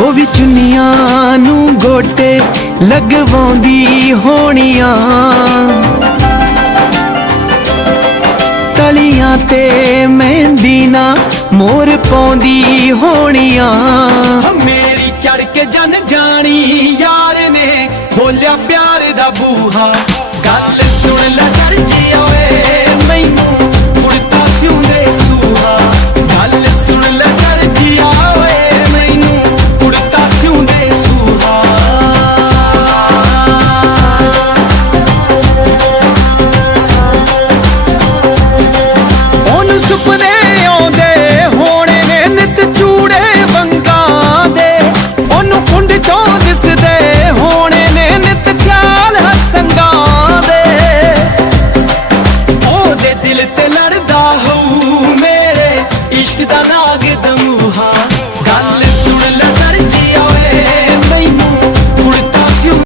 ਉਹ ਵੀ ਚੁੰਨੀਆਂ ਨੂੰ ਗੋਟੇ ਲਗਵਾਉਂਦੀ ਹੋਣੀਆਂ, ਤਲੀਆਂ ਤੇ ਮਹਿੰਦੀ ਨਾ ਮੋਰ ਪਾਉਂਦੀ ਹੋਣੀਆਂ। ਮੇਰੀ ਚੜ ਕੇ ਜਨ ਜਾਣ